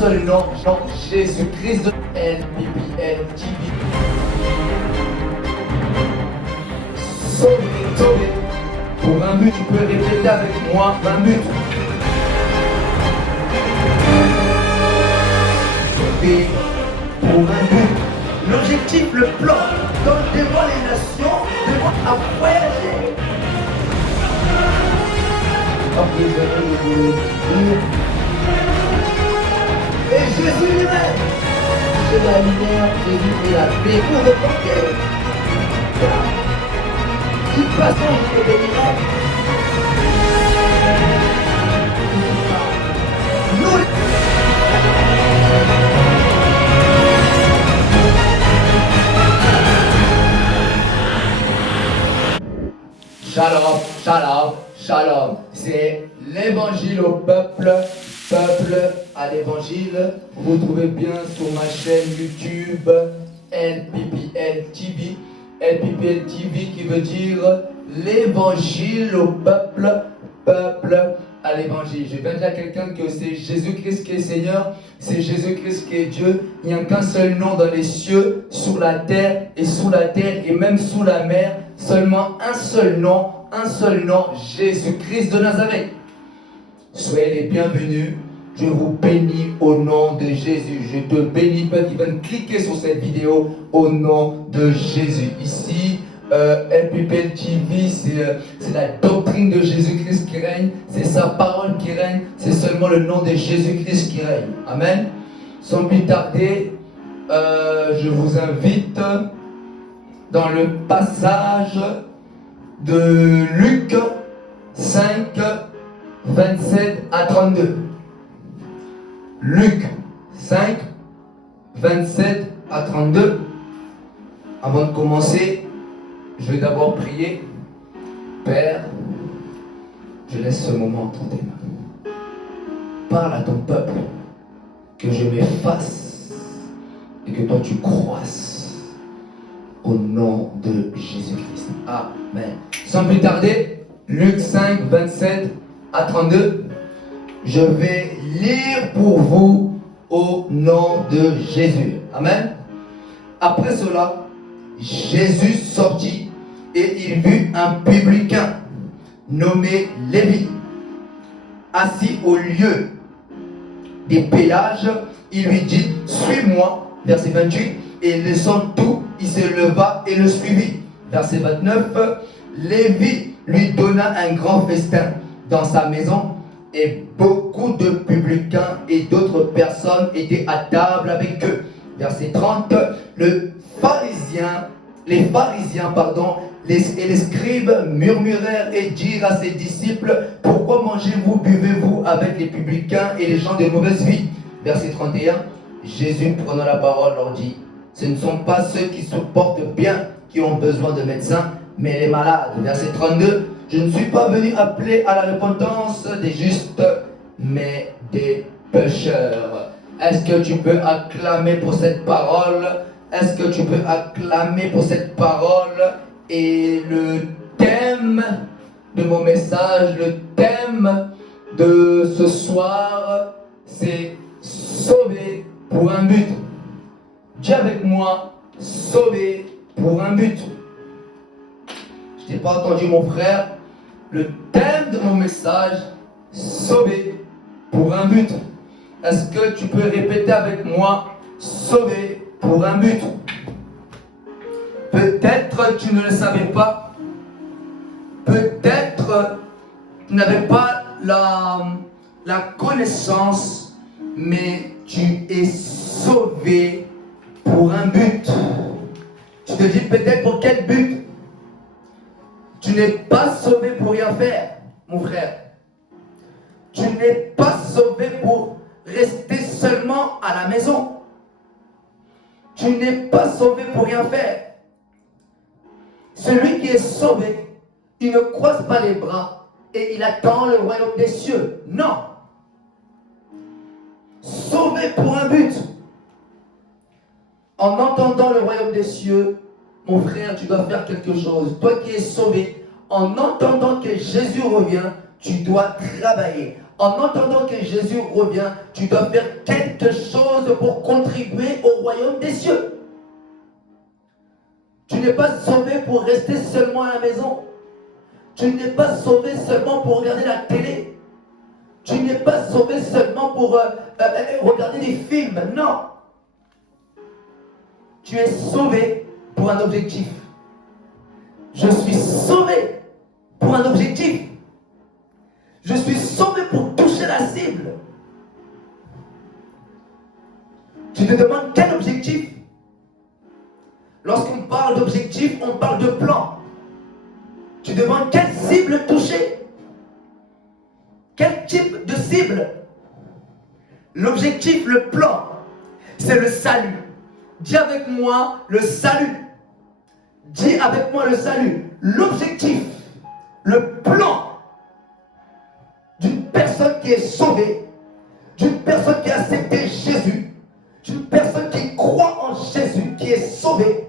seul nom, Jésus-Christ de LPPL TV. Sauvé. Pour un but, tu peux répéter avec moi, un but. Sauvé pour un but. L'objectif, le plan, donc devant les nations, devant à voyager. Et Jésus lui-même, c'est la lumière, Jésus est la paix pour reporter. De toute façon, il te bénira. Nous. Shalom. C'est l'évangile au peuple à l'évangile. Vous trouvez bien sur ma chaîne YouTube LPPL TV. LPPL TV qui veut dire l'évangile au peuple à l'évangile. Je viens de dire à quelqu'un que c'est Jésus-Christ qui est Seigneur, c'est Jésus-Christ qui est Dieu. Il n'y a qu'un seul nom dans les cieux, sur la terre et sous la terre et même sous la mer. Seulement un seul nom, Jésus-Christ de Nazareth. Soyez les bienvenus. Je vous bénis au nom de Jésus. Je te bénis, Père, qui viennent cliquer sur cette vidéo au nom de Jésus. Ici, LPPL TV, c'est la doctrine de Jésus-Christ qui règne. C'est sa parole qui règne. C'est seulement le nom de Jésus-Christ qui règne. Amen. Sans plus tarder, je vous invite dans le passage de Luc 5, 27 à 32. Luc 5, 27 à 32. Avant de commencer, je vais d'abord prier. Père, je laisse ce moment entre tes mains. Parle à ton peuple, que je m'efface et que toi tu croisses au nom de Jésus-Christ. Amen. Sans plus tarder, Luc 5, 27 à 32. Je vais lire pour vous au nom de Jésus. Amen. Après cela, Jésus sortit et il vit un publicain nommé Lévi, assis au lieu des péages. Il lui dit, suis-moi, verset 28, et laissant tout, il se leva et le suivit. Verset 29, Lévi lui donna un grand festin dans sa maison, et beaucoup de publicains et d'autres personnes étaient à table avec eux. Verset 30, les pharisiens, et les scribes murmurèrent et dirent à ses disciples, pourquoi mangez-vous, buvez-vous avec les publicains et les gens de mauvaise vie? Verset 31, Jésus prenant la parole leur dit, ce ne sont pas ceux qui se portent bien qui ont besoin de médecins, mais les malades. Verset 32, je ne suis pas venu appeler à la repentance des justes, mais des pécheurs. Est-ce que tu peux acclamer pour cette parole? Est-ce que tu peux acclamer pour cette parole? Et le thème de mon message, le thème de ce soir, c'est sauver pour un but. Dis avec moi, sauver pour un but. Je n'ai pas entendu mon frère. Le thème de mon message, sauver pour un but. Est-ce que tu peux répéter avec moi, sauver pour un but? Peut-être tu ne le savais pas. Peut-être tu n'avais pas la connaissance, mais tu es sauvé pour un but. Tu te dis peut-être pour quel but? Tu n'es pas sauvé pour rien faire, mon frère. Tu n'es pas sauvé pour rester seulement à la maison. Tu n'es pas sauvé pour rien faire. Celui qui est sauvé, il ne croise pas les bras et il attend le royaume des cieux. Non. Sauvé pour un but. En entendant le royaume des cieux, mon frère, tu dois faire quelque chose. Toi qui es sauvé, en entendant que Jésus revient, tu dois travailler. en entendant que Jésus revient, tu dois faire quelque chose pour contribuer au royaume des cieux. Tu n'es pas sauvé pour rester seulement à la maison. Tu n'es pas sauvé seulement pour regarder la télé. Tu n'es pas sauvé seulement pour regarder des films. Non. Tu es sauvé pour un objectif. Je suis sauvé pour un objectif. Je suis sauvé pour toucher la cible. Tu te demandes quel objectif? Lorsqu'on parle d'objectif, on parle de plan. Tu demandes quelle cible toucher? Quel type de cible? L'objectif, le plan, c'est le salut. Dis avec moi le salut. Dis avec moi le salut. L'objectif, le plan d'une personne qui est sauvée, d'une personne qui a accepté Jésus, d'une personne qui croit en Jésus, qui est sauvée,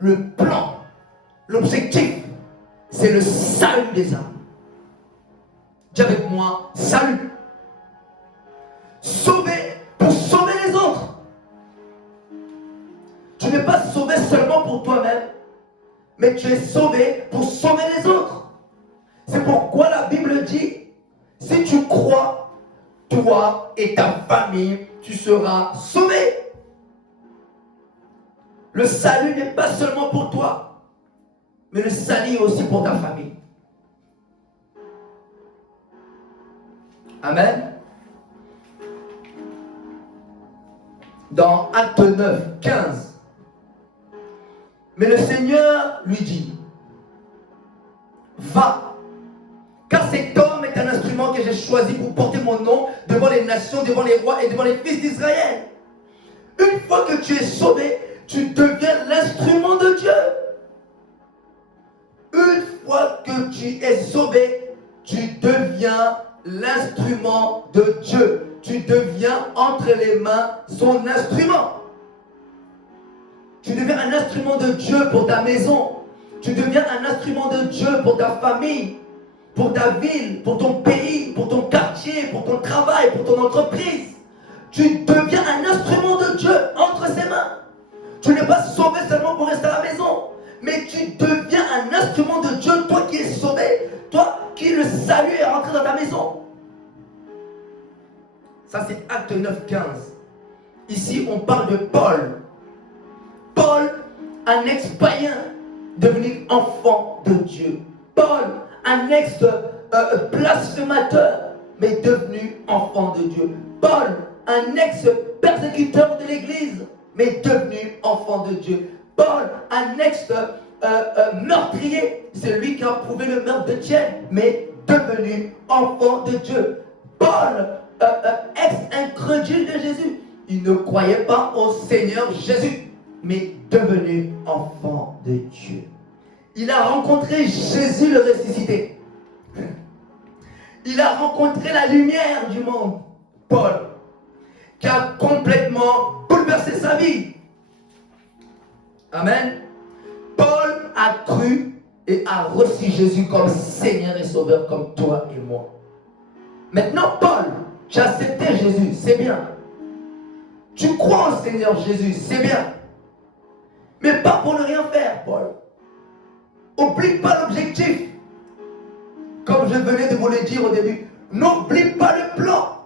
le plan, l'objectif, c'est le salut des âmes. Dis avec moi, salut. Sauvé pour sauver les autres. Tu n'es pas sauvé seulement pour toi-même, mais tu es sauvé pour sauver les autres. C'est pourquoi la Bible dit, si tu crois, toi et ta famille, tu seras sauvé. Le salut n'est pas seulement pour toi, mais le salut est aussi pour ta famille. Amen. Dans Acte 9, 15, mais le Seigneur lui dit, va, car cet homme est un instrument que j'ai choisi pour porter mon nom devant les nations, devant les rois et devant les fils d'Israël. Une fois que tu es sauvé, tu deviens l'instrument de Dieu. Une fois que tu es sauvé, tu deviens l'instrument de Dieu. Tu deviens entre les mains son instrument. Tu deviens un instrument de Dieu pour ta maison. Tu deviens un instrument de Dieu pour ta famille, pour ta ville, pour ton pays, pour ton quartier, pour ton travail, pour ton entreprise. Tu deviens un instrument de Dieu entre ses mains. Tu n'es pas sauvé seulement pour rester à la maison, mais tu deviens un instrument de Dieu, toi qui es sauvé, toi qui le salut est rentré dans ta maison. Ça c'est Acte 9, 15. Ici on parle de Paul. Paul, un ex-païen, devenu enfant de Dieu. Paul, un ex-blasphémateur, mais devenu enfant de Dieu. Paul, un ex-persécuteur de l'Église, mais devenu enfant de Dieu. Paul, un ex-meurtrier, c'est lui qui a approuvé le meurtre d'Étienne, mais devenu enfant de Dieu. Paul, ex-incrédule de Jésus, il ne croyait pas au Seigneur Jésus, mais devenu enfant de Dieu. Il a rencontré Jésus le ressuscité. Il a rencontré la lumière du monde, Paul, qui a complètement bouleversé sa vie. Amen. Paul a cru et a reçu Jésus comme Seigneur et Sauveur, comme toi et moi. Maintenant, Paul, tu as accepté Jésus, c'est bien. Tu crois en Seigneur Jésus, c'est bien. Mais pas pour ne rien faire, Paul. Oublie pas l'objectif. Comme je venais de vous le dire au début, n'oublie pas le plan.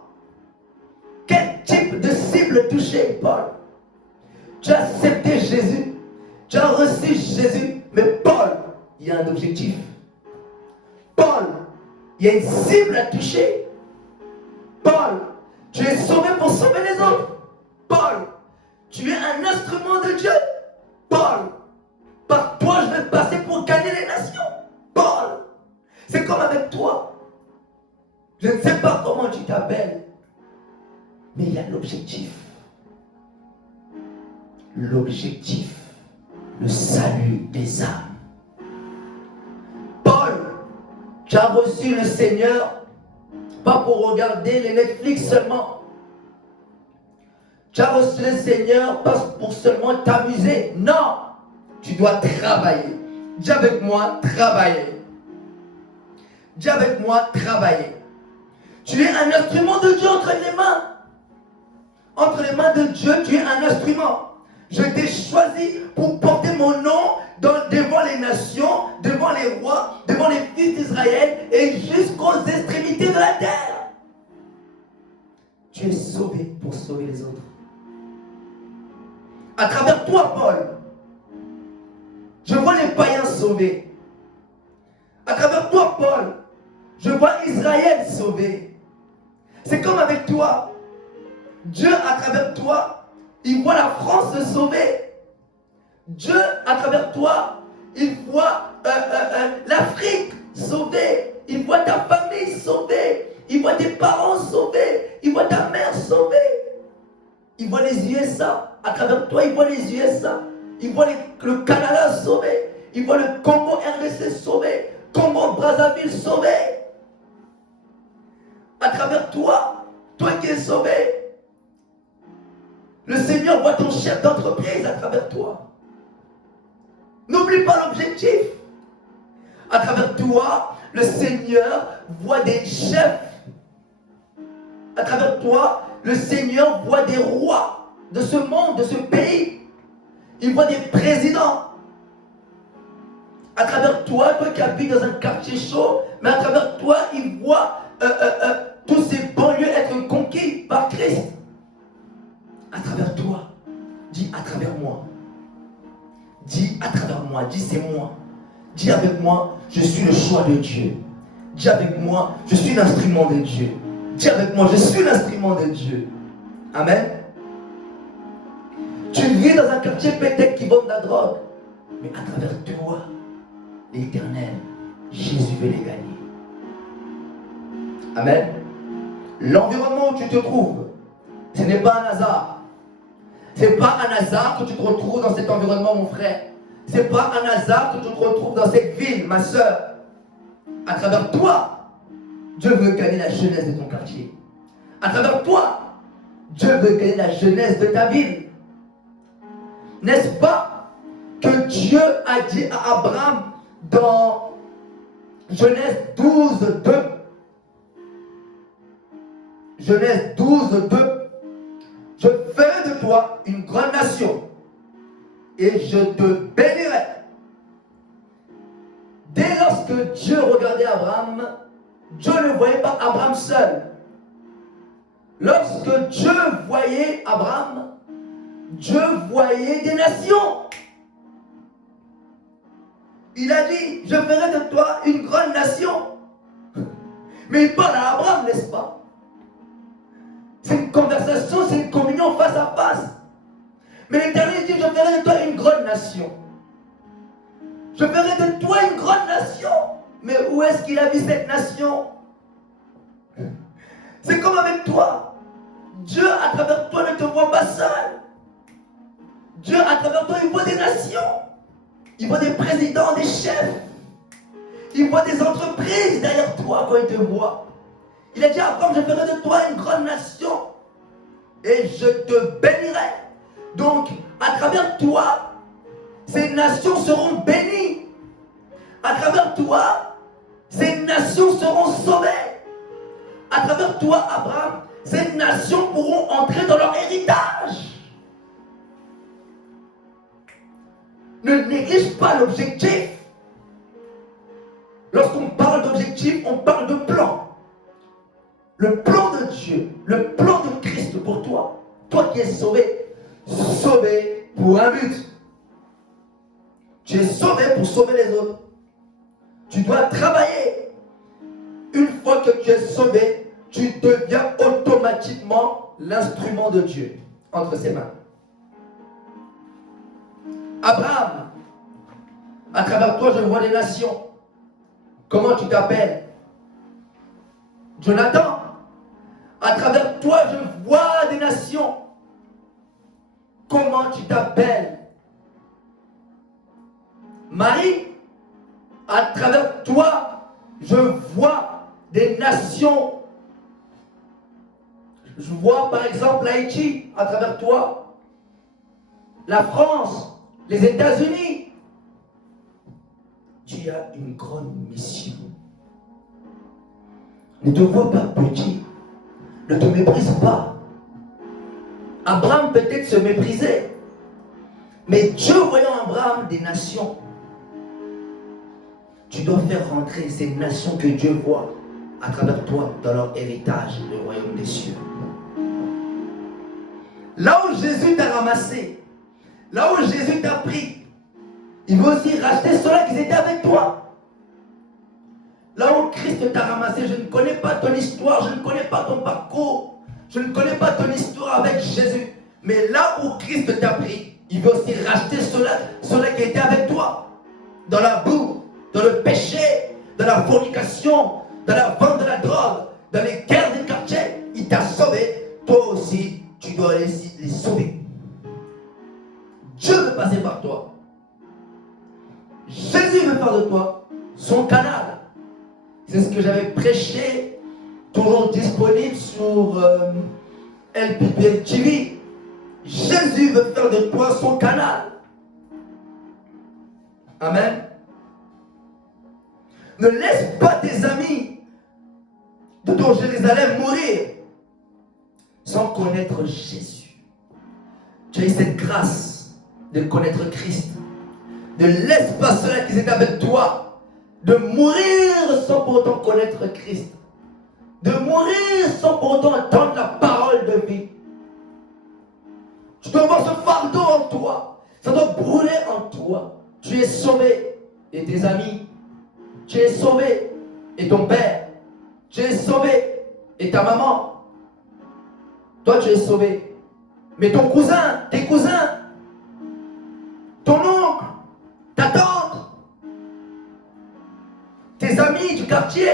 Quel type de cible toucher, Paul? Tu as accepté Jésus, tu as reçu Jésus, mais Paul, il y a un objectif. Paul, il y a une cible à toucher. Paul, tu es sauvé pour sauver les autres. Paul, tu es un instrument de Dieu. Paul, par toi je vais passer pour gagner les nations. Paul, c'est comme avec toi. Je ne sais pas comment tu t'appelles, mais il y a l'objectif. L'objectif, le salut des âmes. Paul, tu as reçu le Seigneur, pas pour regarder les Netflix seulement. Tu as reçu le Seigneur pas pour seulement t'amuser. Non, tu dois travailler. Dis avec moi, travailler. Dis avec moi, travailler. Tu es un instrument de Dieu entre les mains. Entre les mains de Dieu, tu es un instrument. Je t'ai choisi pour porter mon nom devant les nations, devant les rois, devant les fils d'Israël et jusqu'aux extrémités de la terre. Tu es sauvé pour sauver les autres. À travers toi, Paul, je vois les païens sauvés. À travers toi, Paul, je vois Israël sauvé. C'est comme avec toi. Dieu, à travers toi, il voit la France se sauver. Dieu, à travers toi, il voit l'Afrique sauvée. Il voit ta famille sauvée. Il voit tes parents sauvés. Il voit ta mère sauvée. Il voit les USA. À travers toi, il voit les USA. Il voit le Canada sauvé. Il voit le Congo RDC sauvé. Congo Brazzaville sauvé. À travers toi, toi qui es sauvé, le Seigneur voit ton chef d'entreprise à travers toi. N'oublie pas l'objectif. À travers toi, le Seigneur voit des chefs. À travers toi, le Seigneur voit des rois de ce monde, de ce pays. Il voit des présidents. À travers toi, toi qui habites dans un quartier chaud, mais à travers toi, il voit tous ces banlieues être conquis par Christ. À travers toi, dis à travers moi. Dis à travers moi, dis c'est moi. Dis avec moi, je suis le choix de Dieu. Dis avec moi, je suis l'instrument de Dieu. Dis avec moi, je suis l'instrument de Dieu. Amen. Tu vis dans un quartier peut-être qui vend de la drogue, mais à travers toi, l'Éternel, Jésus veut les gagner. Amen. L'environnement où tu te trouves, ce n'est pas un hasard. Ce n'est pas un hasard que tu te retrouves dans cet environnement, mon frère. Ce n'est pas un hasard que tu te retrouves dans cette ville, ma soeur. À travers toi, Dieu veut gagner la jeunesse de ton quartier. À travers toi, Dieu veut gagner la jeunesse de ta ville. N'est-ce pas que Dieu a dit à Abraham dans Genèse 12, 2, Genèse 12, 2, je ferai de toi une grande nation et je te bénirai. Dès lorsque Dieu regardait Abraham, Dieu ne voyait pas Abraham seul. Lorsque Dieu voyait Abraham, Dieu voyait des nations. Il a dit, je ferai de toi une grande nation. Mais il parle à Abraham, n'est-ce pas? C'est une conversation, c'est une communion face à face. Mais l'Éternel dit, je ferai de toi une grande nation. Je ferai de toi une grande nation. Mais où est-ce qu'il a vu cette nation? C'est comme avec toi. Dieu, à travers toi, ne te voit pas seul. Dieu, à travers toi, il voit des nations. Il voit des présidents, des chefs. Il voit des entreprises derrière toi quand il te voit. Il a dit à Abraham, je ferai de toi une grande nation et je te bénirai. Donc, à travers toi, ces nations seront bénies. À travers toi, ces nations seront sauvées. À travers toi, Abraham, ces nations pourront entrer dans leur héritage. Ne néglige pas l'objectif. Lorsqu'on parle d'objectif, on parle de plan. Le plan de Dieu, le plan de Christ pour toi. Toi qui es sauvé, sauvé pour un but. Tu es sauvé pour sauver les autres. Tu dois travailler. Une fois que tu es sauvé, tu deviens automatiquement l'instrument de Dieu entre ses mains. Abraham, à travers toi, je vois les nations. Comment tu t'appelles? Jonathan, à travers toi, je vois des nations. Comment tu t'appelles? Marie, à travers toi, je vois des nations. Je vois par exemple l'Haïti à travers toi, la France, les États-Unis. Tu as une grande mission. Ne te vois pas petit. ne te méprise pas. Abraham peut-être se méprisait. Mais Dieu voyant Abraham des nations, tu dois faire rentrer ces nations que Dieu voit à travers toi dans leur héritage, le royaume des cieux. Là où Jésus t'a ramassé, là où Jésus t'a pris, il veut aussi racheter ceux-là qui étaient avec toi. Là où Christ t'a ramassé, je ne connais pas ton histoire, je ne connais pas ton parcours, je ne connais pas ton histoire avec Jésus. Mais là où Christ t'a pris, il veut aussi racheter ceux-là qui étaient avec toi. Dans la boue, dans le péché, dans la fornication, dans la vente de la drogue, dans les guerres des quartiers. Il t'a sauvé. Toi aussi, tu dois les sauver. Dieu veut passer par toi. Jésus veut faire de toi son canal. C'est ce que j'avais prêché, toujours disponible sur LPPL TV. Jésus veut faire de toi son canal. Amen. Ne laisse pas tes amis de ton Jérusalem mourir sans connaître Jésus. Tu as eu cette grâce de connaître Christ. Ne laisse pas ceux-là qui étaient avec toi de mourir sans pour autant connaître Christ. De mourir sans pour autant entendre la parole de vie. Tu dois avoir ce fardeau en toi. Ça doit brûler en toi. Tu es sauvé et tes amis. Tu es sauvé et ton père. Tu es sauvé et ta maman. Toi, tu es sauvé. Mais ton cousin, tes cousins, ton oncle, ta tante, tes amis du quartier.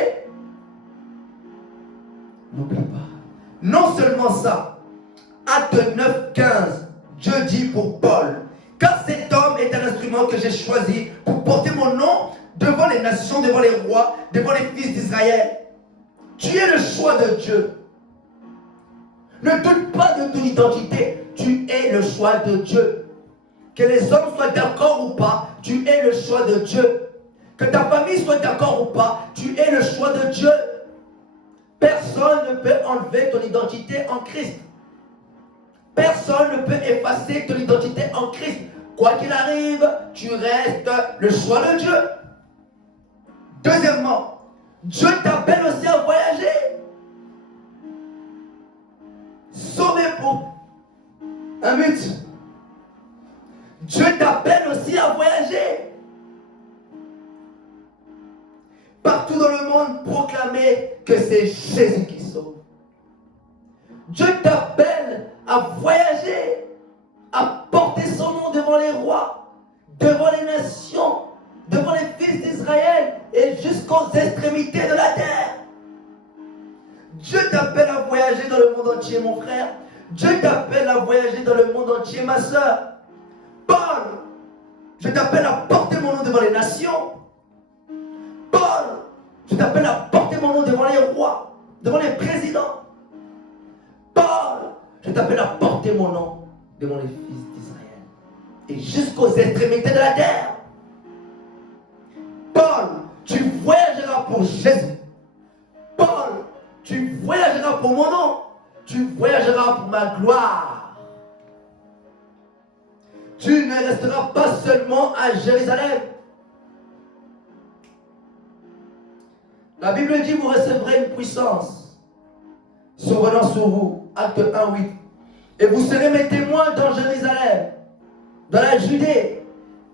N'oublie pas. Non seulement ça, Acte 9, 15, Dieu dit pour Paul, car cet homme est un instrument que j'ai choisi pour porter mon nom devant les nations, devant les rois, devant les fils d'Israël. Tu es le choix de Dieu. Ne doute pas de ton identité. Tu es le choix de Dieu. Que les hommes soient d'accord ou pas, tu es le choix de Dieu. Que ta famille soit d'accord ou pas, tu es le choix de Dieu. Personne ne peut enlever ton identité en Christ. Personne ne peut effacer ton identité en Christ. Quoi qu'il arrive, tu restes le choix de Dieu. Deuxièmement, Dieu t'appelle aussi à voyager. Sauvé pour un but. Dieu t'appelle aussi à voyager. Partout dans le monde, proclamer que c'est Jésus qui sauve. Dieu t'appelle à voyager, à porter son nom devant les rois, devant les nations, devant les fils d'Israël et jusqu'aux extrémités de la terre. Dieu t'appelle à voyager dans le monde entier, mon frère. Dieu t'appelle à voyager dans le monde entier, ma soeur. Paul, je t'appelle à porter mon nom devant les nations. Paul, je t'appelle à porter mon nom devant les rois, devant les présidents. Paul, je t'appelle à porter mon nom devant les fils d'Israël et jusqu'aux extrémités de la terre. Paul, tu voyageras pour Jésus. Paul, tu voyageras pour mon nom. Tu voyageras pour ma gloire. Tu ne resteras pas seulement à Jérusalem. La Bible dit, vous recevrez une puissance survenant sur vous. Acte 1, 8. Et vous serez mes témoins dans Jérusalem, dans la Judée,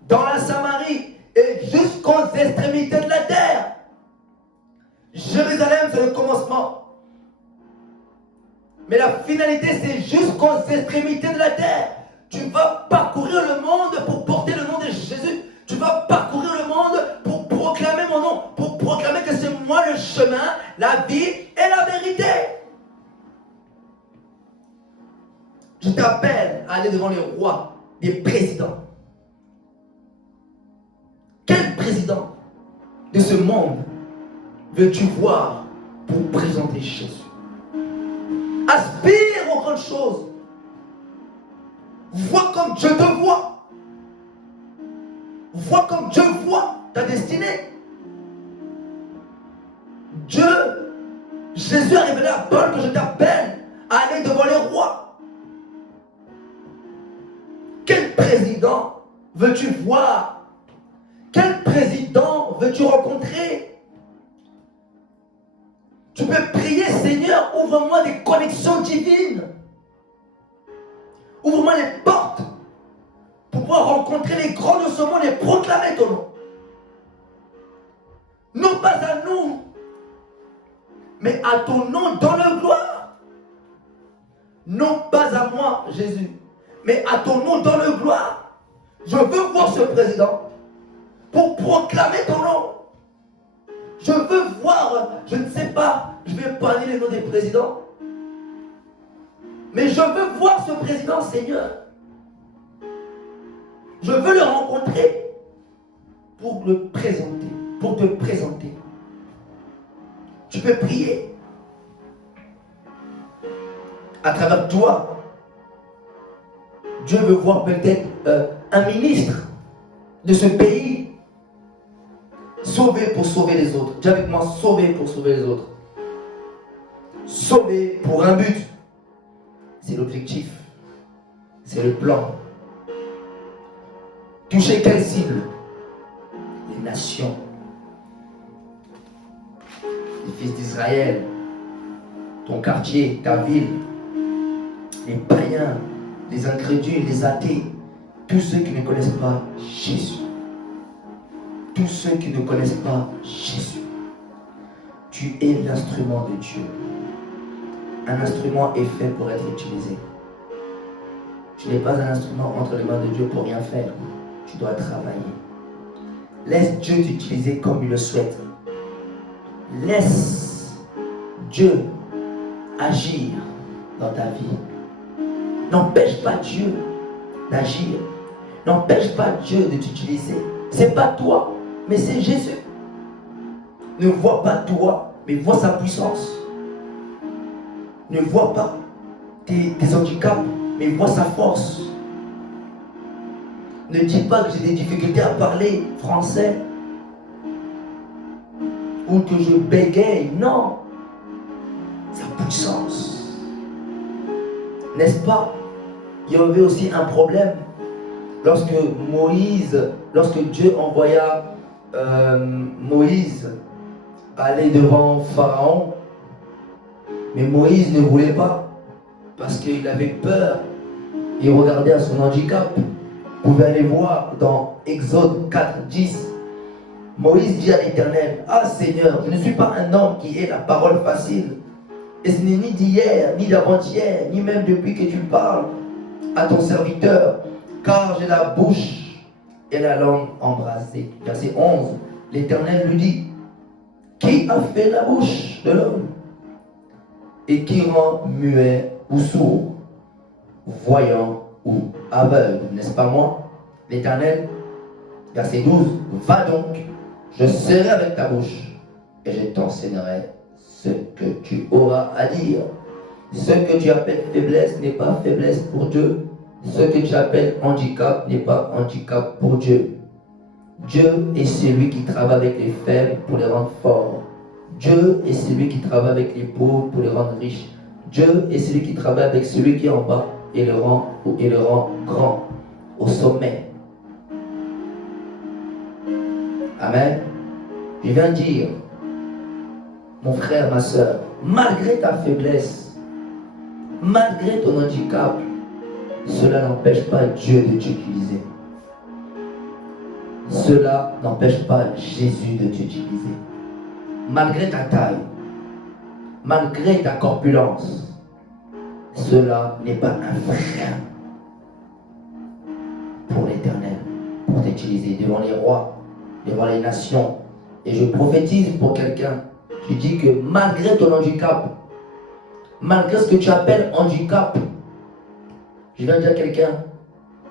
dans la Samarie et jusqu'aux extrémités de la terre. Jérusalem, c'est le commencement. Mais la finalité, c'est jusqu'aux extrémités de la terre. Tu vas parcourir le monde pour porter le nom de Jésus. Tu vas parcourir le monde pour proclamer mon nom, pour proclamer que c'est moi le chemin, la vie et la vérité. Je t'appelle à aller devant les rois, les présidents. Quel président de ce monde veux-tu voir pour présenter Jésus? Aspire aux grandes choses. Vois comme Dieu te voit. Vois comme Dieu voit ta destinée. Dieu Jésus a révélé à Paul que je t'appelle à aller devant les rois. Quel président veux-tu voir? Quel président veux-tu rencontrer? Tu peux prier, Seigneur, ouvre-moi des connexions divines. Ouvre-moi les portes pour pouvoir rencontrer les grands de ce monde et proclamer ton nom. Non pas à nous, mais à ton nom dans la gloire. Non pas à moi, Jésus, mais à ton nom dans la gloire. Je veux voir ce président pour proclamer ton nom. Je veux voir, je ne sais pas, je vais parler les noms des présidents, mais je veux voir ce président, Seigneur. Je veux le rencontrer pour le présenter, pour te présenter. Tu peux prier à travers toi. Dieu veut voir peut-être un ministre de ce pays sauvé pour sauver les autres. Dis avec moi, sauvé pour sauver les autres. Sauvé pour un but. C'est l'objectif. C'est le plan. Toucher quelle cible? Les nations. Les fils d'Israël. Ton quartier, ta ville. Les païens, les incrédules, les athées. Tous ceux qui ne connaissent pas Jésus. Tous ceux qui ne connaissent pas Jésus. Tu es l'instrument de Dieu. Un instrument est fait pour être utilisé. Tu n'es pas un instrument entre les mains de Dieu pour rien faire. Tu dois travailler. Laisse Dieu t'utiliser comme il le souhaite. Laisse Dieu agir dans ta vie. N'empêche pas Dieu d'agir. N'empêche pas Dieu de t'utiliser. C'est pas toi, mais c'est Jésus. Ne vois pas toi, mais vois sa puissance. Ne vois pas tes handicaps, mais vois sa force. Ne dis pas que j'ai des difficultés à parler français ou que je bégaye. Non. Sa puissance. N'est-ce pas? Il y avait aussi un problème lorsque Dieu envoya Moïse aller devant Pharaon. Mais Moïse ne voulait pas parce qu'il avait peur. Il regardait à son handicap. Vous pouvez aller voir dans Exode 4, 10. Moïse dit à l'Éternel: Ah Seigneur, je ne suis pas un homme qui ait la parole facile. Et ce n'est ni d'hier, ni d'avant-hier, ni même depuis que tu parles à ton serviteur, car j'ai la bouche et la langue embrasée. Verset 11. L'Éternel lui dit: Qui a fait la bouche de l'homme? Et qui rend muet ou sourd, voyant ou aveugle? N'est-ce pas moi, l'Éternel? Verset 12. Va donc, je serai avec ta bouche, et je t'enseignerai ce que tu auras à dire. Ce que tu appelles faiblesse n'est pas faiblesse pour Dieu. Ce que tu appelles handicap n'est pas handicap pour Dieu. Dieu est celui qui travaille avec les faibles pour les rendre forts. Dieu est celui qui travaille avec les pauvres pour les rendre riches. Dieu est celui qui travaille avec celui qui est en bas et le rend grand, au sommet. Amen. Je viens dire, mon frère, ma soeur, malgré ta faiblesse, malgré ton handicap, cela n'empêche pas Dieu de t'utiliser. Cela n'empêche pas Jésus de t'utiliser. Malgré ta taille, malgré ta corpulence, cela n'est pas un frein pour l'Éternel, pour t'utiliser devant les rois, devant les nations. Et je prophétise pour quelqu'un. Je dis que malgré ton handicap, malgré ce que tu appelles handicap, je viens dire à quelqu'un,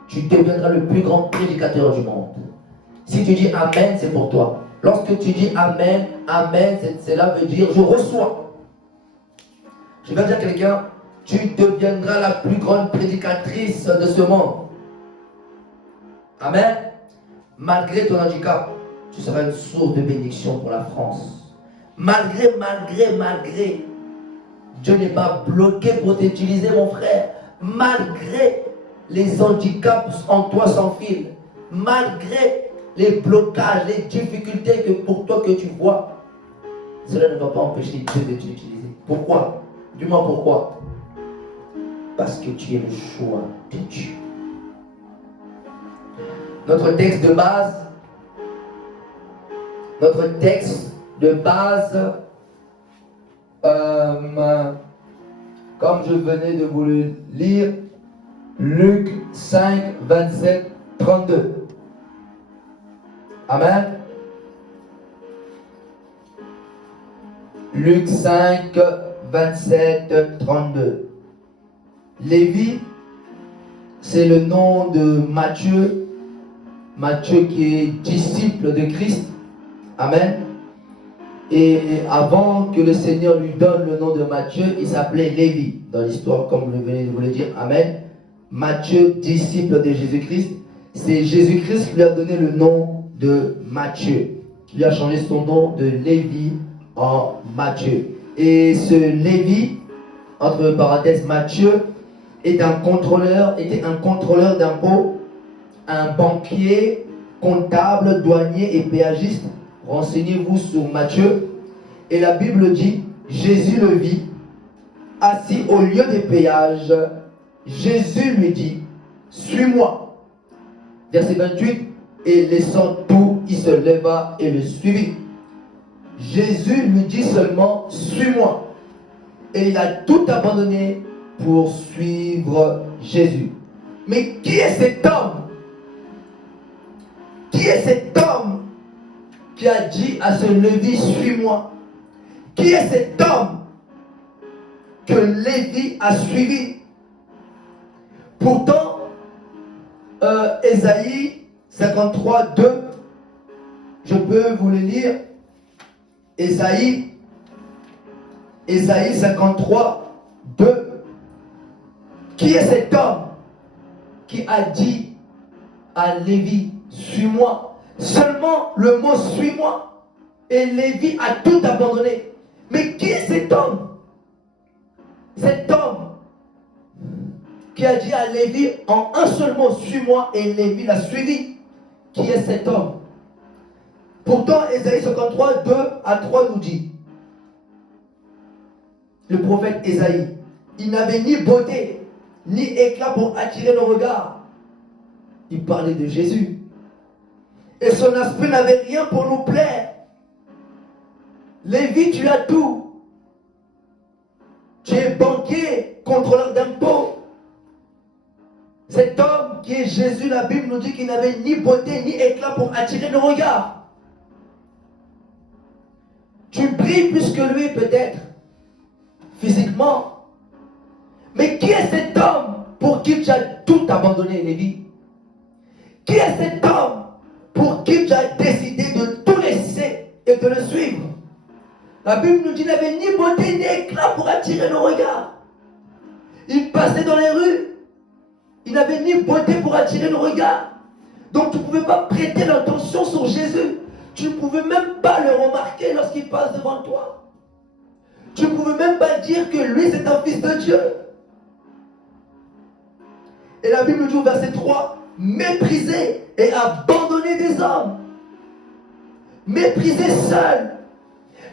tu deviendras le plus grand prédicateur du monde. Si tu dis Amen, c'est pour toi. Lorsque tu dis Amen, Amen, cela veut dire je reçois. Je viens dire à quelqu'un, tu deviendras la plus grande prédicatrice de ce monde. Amen. Malgré ton handicap, tu seras une source de bénédiction pour la France. Malgré Dieu n'est pas bloqué pour t'utiliser, mon frère. Malgré les handicaps en toi sans fil, malgré les blocages, les difficultés que pour toi que tu vois, cela ne va pas empêcher Dieu de t'utiliser. Pourquoi? Dis-moi pourquoi. Parce que tu es le choix de Dieu. Notre texte de base, comme je venais de vous le lire, Luc 5, 27, 32. Amen. Luc 5, 27, 32. Lévi, c'est le nom de Matthieu. Matthieu qui est disciple de Christ. Amen. Et avant que le Seigneur lui donne le nom de Matthieu, il s'appelait Lévi. Dans l'histoire, comme je venais de vous le dire. Amen. Matthieu, disciple de Jésus-Christ. C'est Jésus-Christ qui lui a donné le nom de Matthieu. Il lui a changé son nom de Lévi en Matthieu. Et ce Lévi, entre parenthèses Matthieu, était un contrôleur d'impôts, un banquier, comptable, douanier et péagiste. Renseignez-vous sur Matthieu. Et la Bible dit, Jésus le vit, assis au lieu des péages. Jésus lui dit, suis-moi. Verset 28, et laissant tout, il se leva et le suivit. Jésus lui dit seulement, suis-moi. Et il a tout abandonné pour suivre Jésus. Mais qui est cet homme? Qui est cet homme qui a dit à ce Lévi, suis-moi? Qui est cet homme que Lévi a suivi? Pourtant, Ésaïe 53, 2, je peux vous le lire. Ésaïe 53, 2. Qui est cet homme qui a dit à Lévi, suis-moi? Seulement le mot suis-moi. Et Lévi a tout abandonné. Mais qui est cet homme? Cet homme qui a dit à Lévi en un seul mot, suis-moi, et Lévi l'a suivi. Qui est cet homme? Pourtant, Ésaïe 53, 2 à 3 nous dit, le prophète Ésaïe, il n'avait ni beauté, ni éclat pour attirer nos regards. Il parlait de Jésus. Et son aspect n'avait rien pour nous plaire. Lévi, tu as tout. Tu es banquier, contrôleur d'impôts. Cet homme qui est Jésus, la Bible nous dit qu'il n'avait ni beauté ni éclat pour attirer nos regards. Tu brilles plus que lui peut-être, physiquement. Mais qui est cet homme pour qui tu as tout abandonné, Lévi? Qui est cet homme pour qui tu as décidé de tout laisser et de le suivre? La Bible nous dit qu'il n'avait ni beauté ni éclat pour attirer nos regards. Il passait dans les rues. Il n'avait ni beauté pour attirer nos regards. Donc tu ne pouvais pas prêter l'attention sur Jésus. Tu ne pouvais même pas le remarquer lorsqu'il passe devant toi. Tu ne pouvais même pas dire que lui c'est un fils de Dieu. Et la Bible nous dit au verset 3, mépriser et abandonner des hommes. Mépriser seul.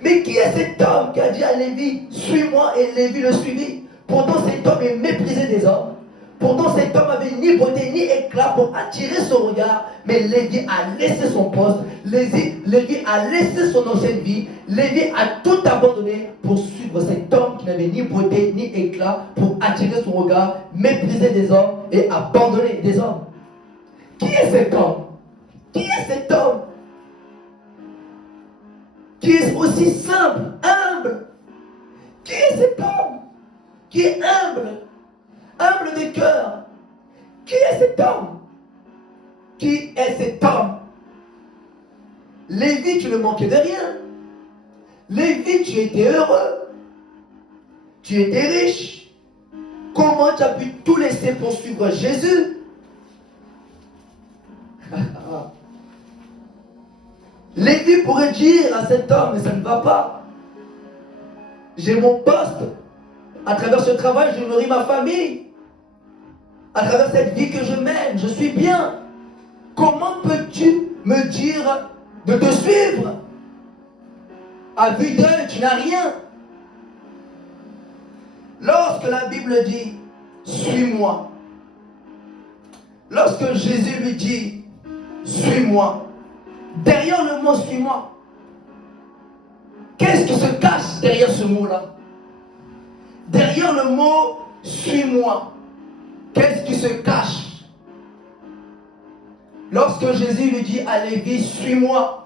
Mais qui est cet homme qui a dit à Lévi, suis-moi, et Lévi le suivit? Pourtant cet homme est méprisé des hommes. Pourtant cet homme avait ni beauté ni éclat pour attirer son regard. Mais Lévi a laissé son poste. Lévi a laissé son ancienne vie. Lévi a tout abandonné pour suivre cet homme qui n'avait ni beauté ni éclat pour attirer son regard, mépriser des hommes et abandonner des hommes. Qui est cet homme? Qui est cet homme qui est aussi simple, humble? Qui est cet homme qui est humble, humble de cœur? Qui est cet homme? Qui est cet homme? Lévi, tu ne manquais de rien. Lévi, tu étais heureux. Tu étais riche. Comment tu as pu tout laisser pour suivre Jésus? Lévi pourrait dire à cet homme, mais ça ne va pas. J'ai mon poste, À travers ce travail, je nourris ma famille. À travers cette vie que je mène, je suis bien. Comment peux-tu me dire de te suivre? À vue d'œil, tu n'as rien. Lorsque la Bible dit, suis-moi, lorsque Jésus lui dit, suis-moi, derrière le mot suis-moi, qu'est-ce qui se cache derrière ce mot-là? Derrière le mot suis-moi, qu'est-ce qui se cache? Lorsque Jésus lui dit à Lévi, suis-moi,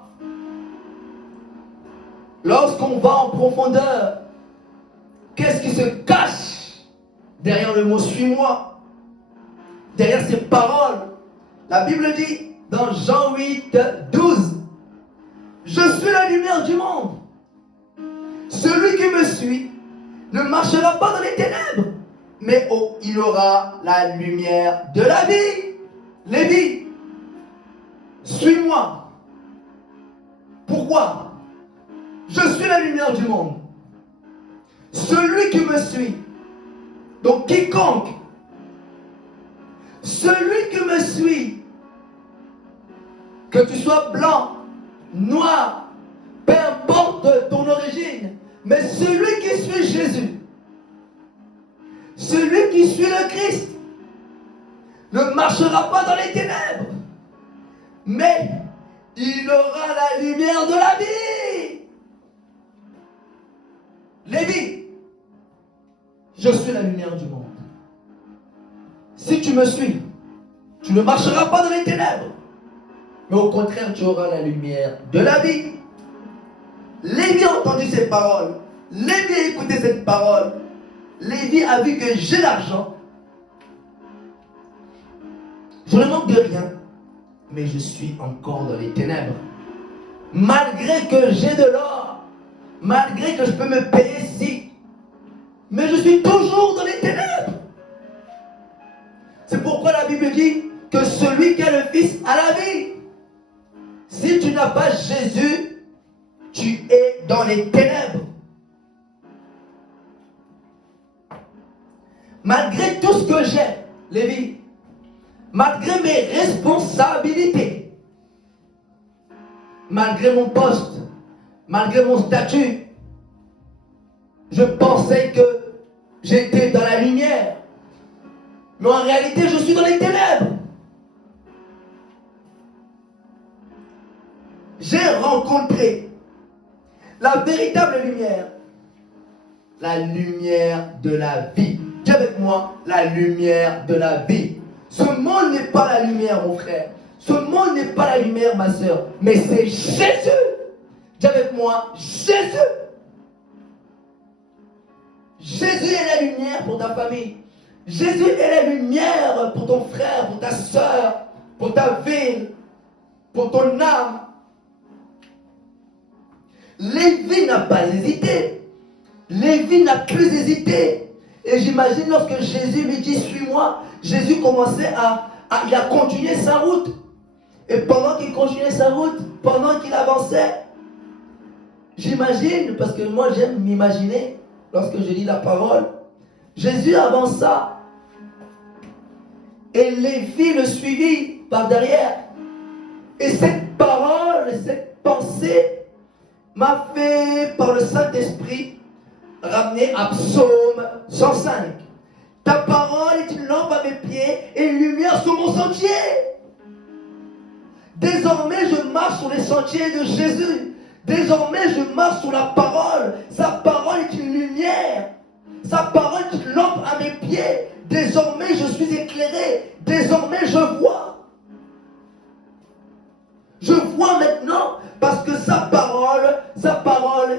lorsqu'on va en profondeur, qu'est-ce qui se cache derrière le mot suis-moi? Derrière ces paroles, la Bible dit dans Jean 8, 12, je suis la lumière du monde. Celui qui me suit ne marchera pas dans les ténèbres, mais il aura la lumière de la vie. Lévi, suis-moi. Pourquoi? Je suis la lumière du monde. Celui qui me suit, donc quiconque, celui qui me suit, que tu sois blanc, noir, peu importe ton origine, mais celui qui suit Jésus, celui qui suit le Christ, ne marchera pas dans les ténèbres, mais il aura la lumière de la vie. Lévi, je suis la lumière du monde. Si tu me suis, tu ne marcheras pas dans les ténèbres, mais au contraire, tu auras la lumière de la vie. Lévi a entendu ces paroles. Lévi a écouté cette parole. Lévi a vu que j'ai l'argent. Je ne manque de rien, mais je suis encore dans les ténèbres. Malgré que j'ai de l'or, malgré que je peux me payer ici, mais je suis toujours dans les ténèbres. C'est pourquoi la Bible dit que celui qui a le Fils a la vie. Si tu n'as pas Jésus, tu es dans les ténèbres. Malgré tout ce que j'ai, Lévi, malgré mes responsabilités, malgré mon poste, malgré mon statut, je pensais que j'étais dans la lumière. Mais en réalité, je suis dans les ténèbres. J'ai rencontré la véritable lumière, la lumière de la vie. Dis avec moi, la lumière de la vie. Ce monde n'est pas la lumière, mon frère. Ce monde n'est pas la lumière, ma soeur. Mais c'est Jésus. Dis avec moi, Jésus. Jésus est la lumière pour ta famille. Jésus est la lumière pour ton frère, pour ta soeur, pour ta ville, pour ton âme. Lévi n'a pas hésité. Lévi n'a plus hésité. Et j'imagine lorsque Jésus lui dit suis-moi, Jésus commençait il a continué sa route. Et pendant qu'il continuait sa route, pendant qu'il avançait, j'imagine, parce que moi j'aime m'imaginer lorsque je lis la parole, Jésus avança et Lévi le suivit par derrière. Et cette parole, cette pensée m'a fait, par le Saint-Esprit, ramener à Psaume 105. Ta parole est une lampe à mes pieds et une lumière sur mon sentier. Désormais, je marche sur les sentiers de Jésus. Désormais, je marche sur la parole. Sa parole est une lumière. Sa parole est une lampe à mes pieds. Désormais, je suis éclairé. Désormais, je vois. Je vois maintenant parce que sa parole,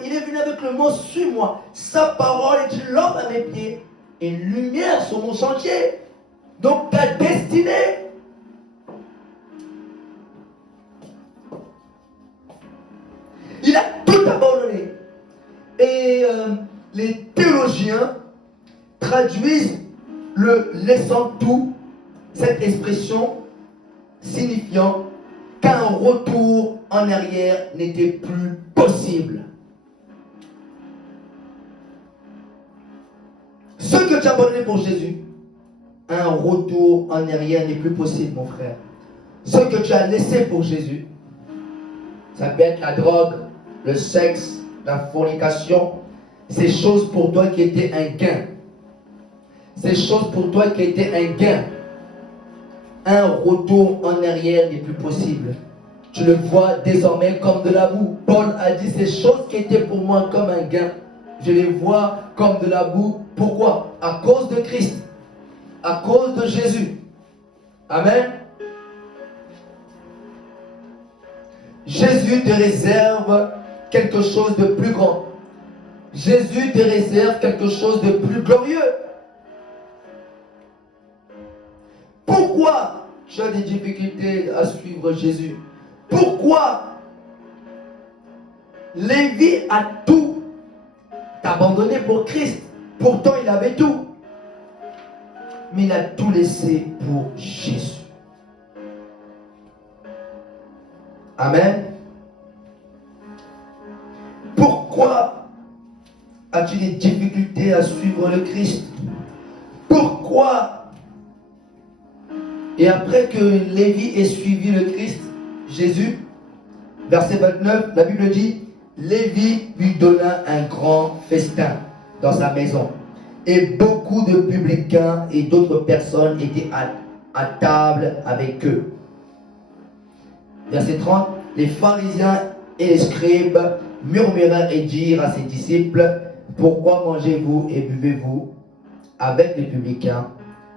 il est venu avec le mot suis-moi. Sa parole est une lampe à mes pieds et une lumière sur mon sentier. Donc ta destinée. Il a tout abandonné. Et les théologiens traduisent le laissant tout, cette expression signifiant qu'un retour en arrière n'était plus possible. Ce que tu as abandonné pour Jésus, un retour en arrière n'est plus possible, mon frère. Ce que tu as laissé pour Jésus, ça peut être la drogue, le sexe, la fornication, ces choses pour toi qui étaient un gain. Ces choses pour toi qui étaient un gain. Un retour en arrière n'est plus possible. Tu le vois désormais comme de la boue. Paul a dit ces choses qui étaient pour moi comme un gain. Je les vois comme de la boue. Pourquoi? À cause de Christ. À cause de Jésus. Amen. Jésus te réserve quelque chose de plus grand. Jésus te réserve quelque chose de plus glorieux. Pourquoi tu as des difficultés à suivre Jésus? Pourquoi Lévi a tout abandonné pour Christ? Pourtant il avait tout. Mais il a tout laissé pour Jésus. Amen. Pourquoi as-tu des difficultés à suivre le Christ? Pourquoi? Et après que Lévi ait suivi le Christ, Jésus, verset 29, la Bible dit, Lévi lui donna un grand festin dans sa maison. Et beaucoup de publicains et d'autres personnes étaient à table avec eux. Verset 30, les pharisiens et les scribes murmurèrent et dirent à ses disciples, pourquoi mangez-vous et buvez-vous avec les publicains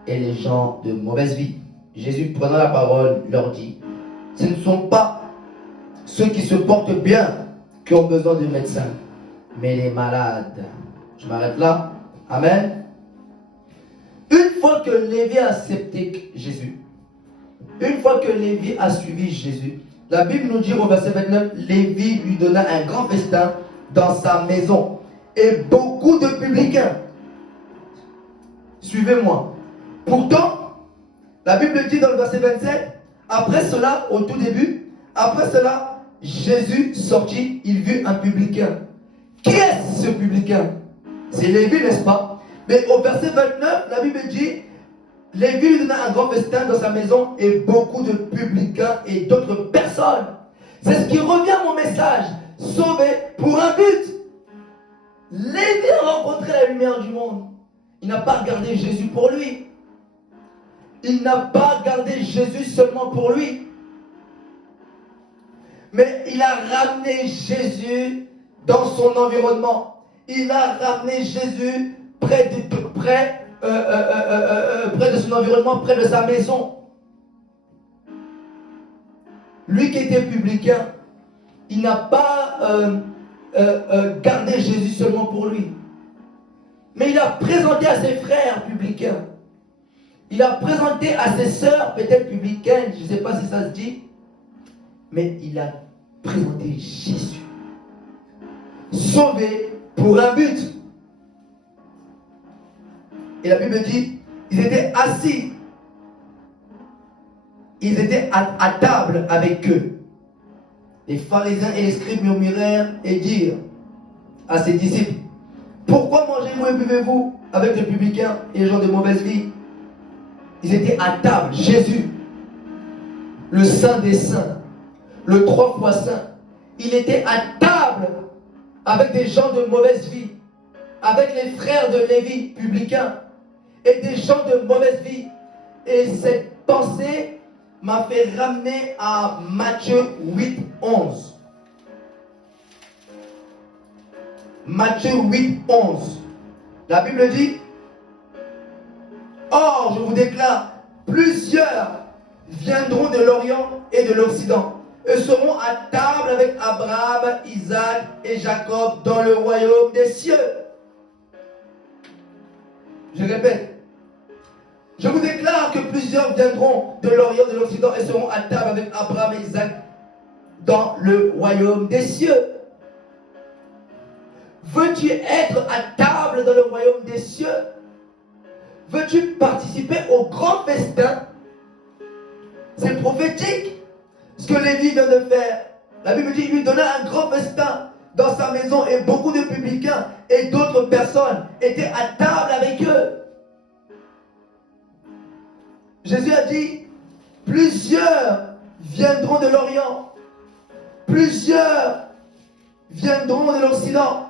et les gens de mauvaise vie? Jésus, prenant la parole, leur dit, ce ne sont pas ceux qui se portent bien qui ont besoin de médecins, mais les malades. Je m'arrête là. Amen. Une fois que Lévi a accepté Jésus, une fois que Lévi a suivi Jésus, la Bible nous dit au verset 29, Lévi lui donna un grand festin dans sa maison et beaucoup de publicains. Suivez-moi. Pourtant, la Bible dit dans le verset 27, après cela, au tout début, après cela, Jésus sortit, il vit un publicain. Qui est ce publicain? C'est Lévi, n'est-ce pas? Mais au verset 29, la Bible dit, Lévi lui donna un grand festin dans sa maison et beaucoup de publicains et d'autres personnes. C'est ce qui revient à mon message. Sauvé pour un but. Lévi a rencontré la lumière du monde. Il n'a pas regardé Jésus pour lui. Il n'a pas gardé Jésus seulement pour lui. Mais il a ramené Jésus dans son environnement. Il a ramené Jésus près de son environnement, près de sa maison. Lui qui était publicain, il n'a pas gardé Jésus seulement pour lui. Mais il a présenté à ses frères publicains. Il a présenté à ses sœurs, peut-être publicaines, je ne sais pas si ça se dit, mais il a présenté Jésus. Sauvé pour un but. Et la Bible dit, ils étaient assis. Ils étaient à table avec eux. Les pharisiens et les scribes murmurèrent et dirent à ses disciples, pourquoi mangez-vous et buvez-vous avec les publicains et les gens de mauvaise vie? Ils étaient à table. Jésus, le Saint des Saints, le 3 fois Saint, il était à table avec des gens de mauvaise vie, avec les frères de Lévi, publicains, et des gens de mauvaise vie. Et cette pensée m'a fait ramener à Matthieu 8, 11. Matthieu 8, 11. La Bible dit, or, je vous déclare, plusieurs viendront de l'Orient et de l'Occident et seront à table avec Abraham, Isaac et Jacob dans le royaume des cieux. Je répète, je vous déclare que plusieurs viendront de l'Orient et de l'Occident et seront à table avec Abraham et Isaac dans le royaume des cieux. Veux-tu être à table dans le royaume des cieux? Veux-tu participer au grand festin? C'est prophétique ce que Lévi vient de faire. La Bible dit qu'il lui donna un grand festin dans sa maison et beaucoup de publicains et d'autres personnes étaient à table avec eux. Jésus a dit, plusieurs viendront de l'Orient, plusieurs viendront de l'Occident,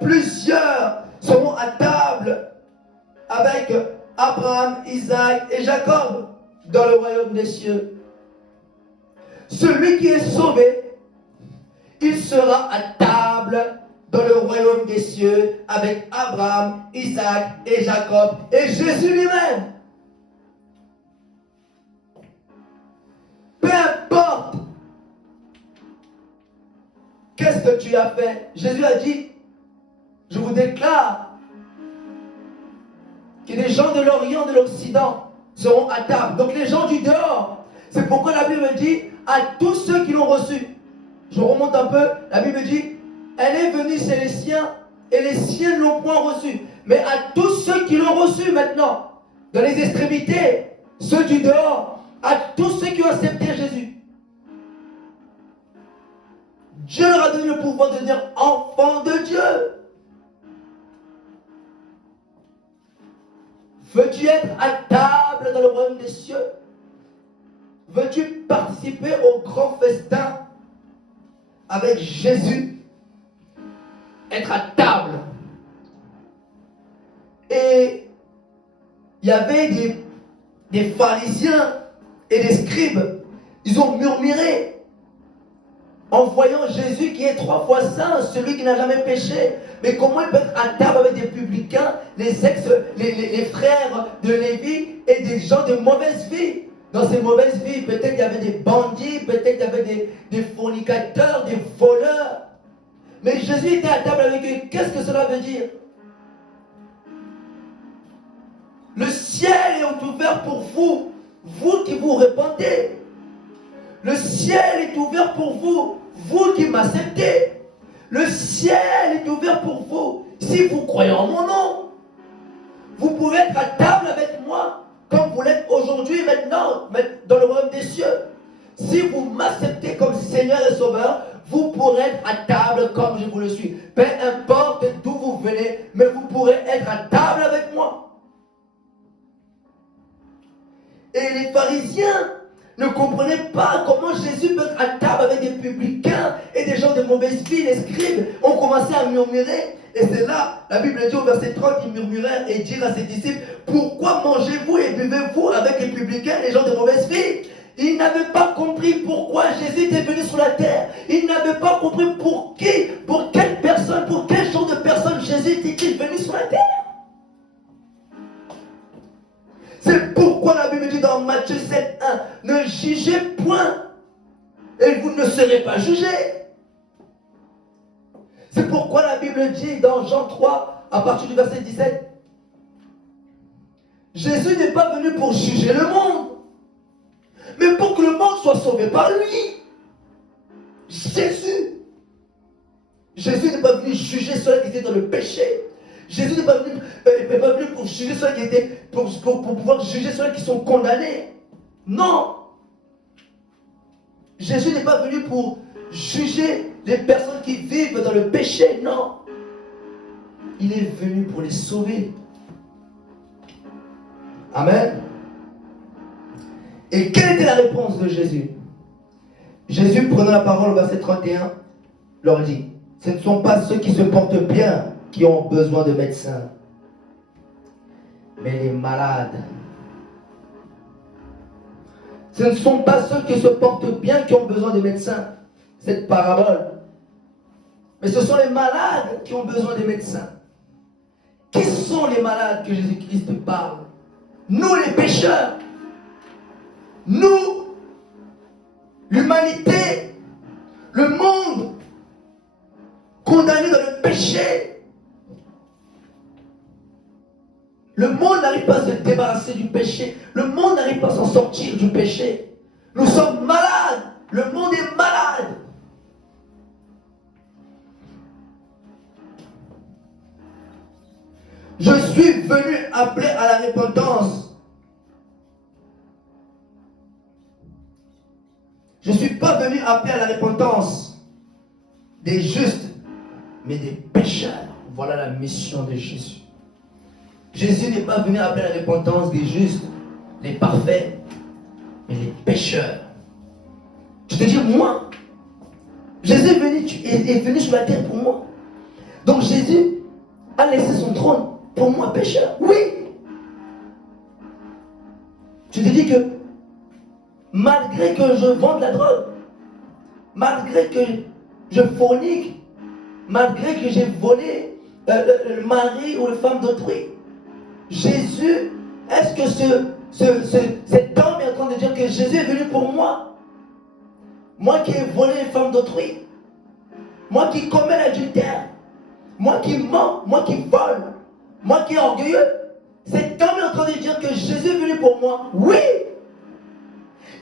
plusieurs seront à table avec Abraham, Isaac et Jacob dans le royaume des cieux. Celui qui est sauvé, il sera à table dans le royaume des cieux avec Abraham, Isaac et Jacob et Jésus lui-même. Peu importe qu'est-ce que tu as fait, Jésus a dit, je vous déclare que les gens de l'Orient, de l'Occident seront à table. Donc les gens du dehors, c'est pourquoi la Bible dit à tous ceux qui l'ont reçu. Je remonte un peu, la Bible dit, elle est venue chez les siens et les siens ne l'ont point reçue. Mais à tous ceux qui l'ont reçu maintenant, dans les extrémités, ceux du dehors, à tous ceux qui ont accepté Jésus, Dieu leur a donné le pouvoir de devenir enfants de Dieu. Veux-tu être à table dans le royaume des cieux? Veux-tu participer au grand festin avec Jésus? Être à table. Et il y avait des pharisiens et des scribes. Ils ont murmuré en voyant Jésus qui est 3 fois saint, celui qui n'a jamais péché. Mais comment il peut être à table avec des publicains, les frères de Lévi et des gens de mauvaise vie? Dans ces mauvaises vies, peut-être il y avait des bandits, peut-être il y avait des fornicateurs, des voleurs. Mais Jésus était à table avec eux. Qu'est-ce que cela veut dire? Le ciel est ouvert pour vous, vous qui vous répandez. Le ciel est ouvert pour vous, vous qui m'acceptez. Le ciel est ouvert pour vous, si vous croyez en mon nom. Vous pouvez être à table avec moi, comme vous l'êtes aujourd'hui, maintenant, dans le royaume des cieux. Si vous m'acceptez comme Seigneur et Sauveur, vous pourrez être à table comme je vous le suis. Peu importe d'où vous venez, mais vous pourrez être à table avec moi. Et les pharisiens ne comprenaient pas comment Jésus peut être à table avec des publicains et des gens de mauvaise vie. Les scribes ont commencé à murmurer. Et c'est là, la Bible dit au verset 30, ils murmurèrent et dirent à ses disciples, pourquoi mangez-vous et buvez-vous avec les publicains et les gens de mauvaise vie? Ils n'avaient pas compris pourquoi Jésus était venu sur la terre. Ils n'avaient pas compris pour qui, pour quelle personne, pour quel genre de personne Jésus était venu sur la terre. C'est pourquoi la Bible dit dans Matthieu 7, 1, ne jugez point et vous ne serez pas jugés. C'est pourquoi la Bible dit dans Jean 3, à partir du verset 17, Jésus n'est pas venu pour juger le monde, mais pour que le monde soit sauvé par lui. Jésus n'est pas venu juger ceux qui étaient dans le péché. Jésus n'est pas venu pour juger ceux qui étaient, pour pouvoir juger ceux qui sont condamnés. Non. Jésus n'est pas venu pour juger les personnes qui vivent dans le péché. Non. Il est venu pour les sauver. Amen. Et quelle était la réponse de Jésus? Jésus, prenant la parole au verset 31, leur dit, ce ne sont pas ceux qui se portent bien qui ont besoin de médecins, mais les malades. Ce ne sont pas ceux qui se portent bien qui ont besoin de médecins, cette parabole, mais ce sont les malades qui ont besoin des médecins. Qui sont les malades que Jésus-Christ parle? Nous les pécheurs, nous, l'humanité, le monde condamné dans le péché. Le monde n'arrive pas à se débarrasser du péché. Le monde n'arrive pas à s'en sortir du péché. Nous sommes malades. Le monde est malade. Je suis venu appeler à la repentance. Je ne suis pas venu appeler à la repentance des justes, mais des pécheurs. Voilà la mission de Jésus. Jésus n'est pas venu appeler à la repentance des justes, les parfaits, mais les pécheurs. Tu te dis, moi, Jésus est venu sur la terre pour moi. Donc Jésus a laissé son trône pour moi, pécheur. Oui. Tu te dis que malgré que je vende la drogue, malgré que je fornique, malgré que j'ai volé le mari ou la femme d'autrui, Jésus, est-ce que cet homme est en train de dire que Jésus est venu pour moi? Moi qui ai volé les femmes d'autrui, moi qui commets l'adultère, moi qui mens, moi qui vole, moi qui est orgueilleux, cet homme est en train de dire que Jésus est venu pour moi. Oui,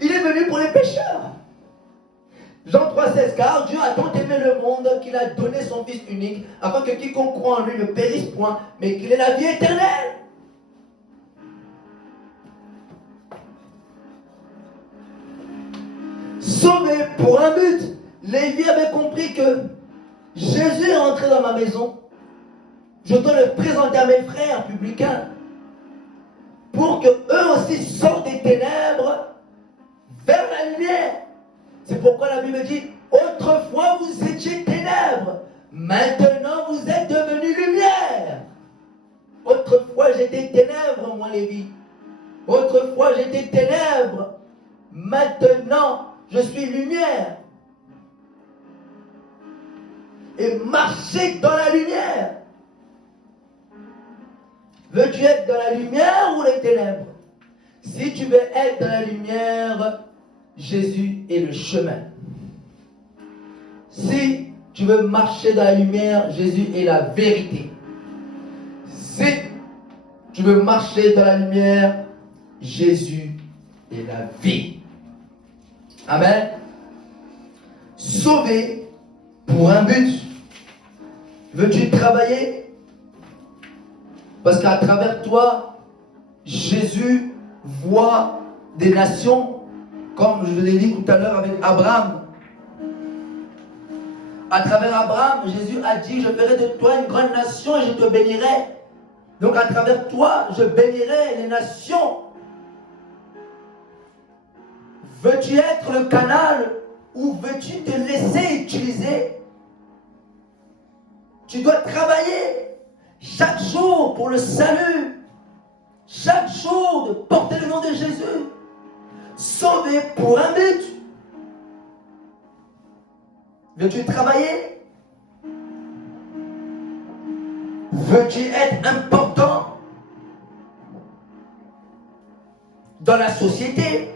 il est venu pour les pécheurs. Jean 3,16, car Dieu a tant aimé le monde qu'il a donné son Fils unique, afin que quiconque croit en lui ne périsse point, mais qu'il ait la vie éternelle. Sauvé pour un but. Lévi avait compris que Jésus est entré dans ma maison. Je dois le présenter à mes frères publicains pour que eux aussi sortent des ténèbres vers la lumière. C'est pourquoi la Bible dit, autrefois vous étiez ténèbres, maintenant vous êtes devenus lumière. Autrefois j'étais ténèbres, moi Lévi. Autrefois j'étais ténèbres, maintenant je suis lumière. Et marcher dans la lumière. Veux-tu être dans la lumière ou les ténèbres? Si tu veux être dans la lumière, Jésus est le chemin. Si tu veux marcher dans la lumière, Jésus est la vérité. Si tu veux marcher dans la lumière, Jésus est la vie. Amen. Sauvé pour un but. Veux-tu travailler? Parce qu'à travers toi, Jésus voit des nations, comme je l'ai dit tout à l'heure avec Abraham. À travers Abraham, Jésus a dit, je ferai de toi une grande nation et je te bénirai. Donc à travers toi, je bénirai les nations. Veux-tu être le canal ou veux-tu te laisser utiliser? Tu dois travailler chaque jour pour le salut. Chaque jour de porter le nom de Jésus. Sauvé pour un but. Veux-tu travailler? Veux-tu être important dans la société?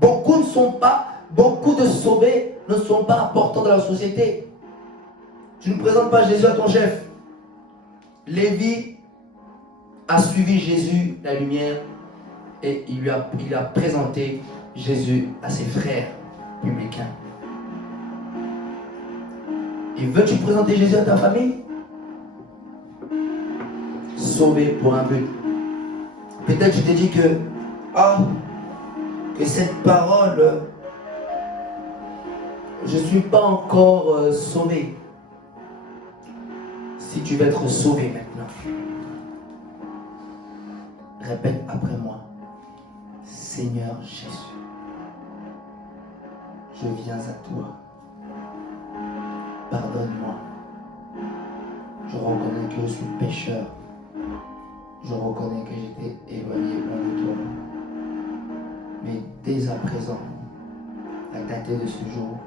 Beaucoup de sauvés ne sont pas importants dans la société. Tu ne présentes pas Jésus à ton chef. Lévi a suivi Jésus, la lumière, et il a présenté Jésus à ses frères publicains. Et veux-tu présenter Jésus à ta famille? Sauvé pour un but. Peut-être tu te dis que cette parole, je ne suis pas encore sauvé. Si tu veux être sauvé maintenant, répète après moi. Seigneur Jésus, je viens à toi. Pardonne-moi. Je reconnais que je suis pécheur. Je reconnais que j'étais éloigné loin de toi. Mais dès à présent, à dater de ce jour,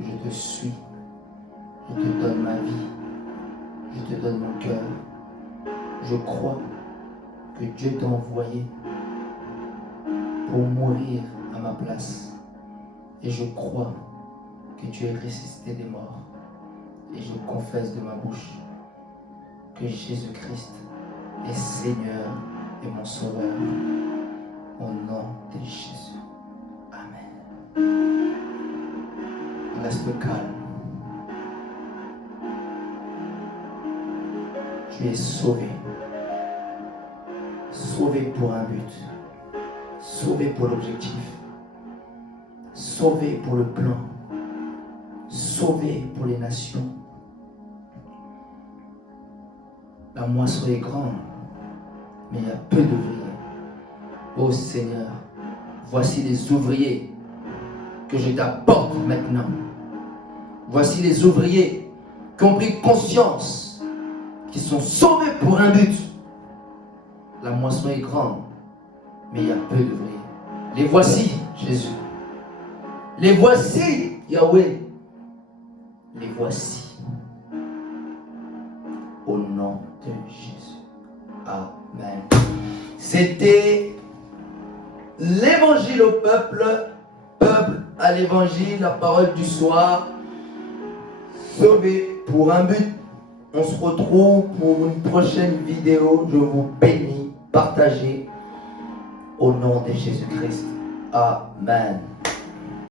je te suis. Je te donne ma vie. Je te donne mon cœur. Je crois que Dieu t'a envoyé pour mourir à ma place. Et je crois que tu es ressuscité des morts. Et je confesse de ma bouche que Jésus-Christ est Seigneur et mon Sauveur. Au nom de Jésus. Amen. Reste calme. Tu es sauvé. Sauvé pour un but. Sauvé pour l'objectif. Sauvé pour le plan. Sauvé pour les nations. La moisson est grande, mais il y a peu d'ouvriers. Ô Seigneur, voici les ouvriers que je t'apporte maintenant. Voici les ouvriers qui ont pris conscience, qui sont sauvés pour un but. La moisson est grande, mais il y a peu d'ouvriers. Les voici, Jésus. Les voici, Yahweh. Les voici. Au nom de Jésus. Amen. C'était l'évangile au peuple, peuple à l'évangile, la parole du soir. Sauvé pour un but. On se retrouve pour une prochaine vidéo. Je vous bénis. Partagez au nom de Jésus-Christ. Amen.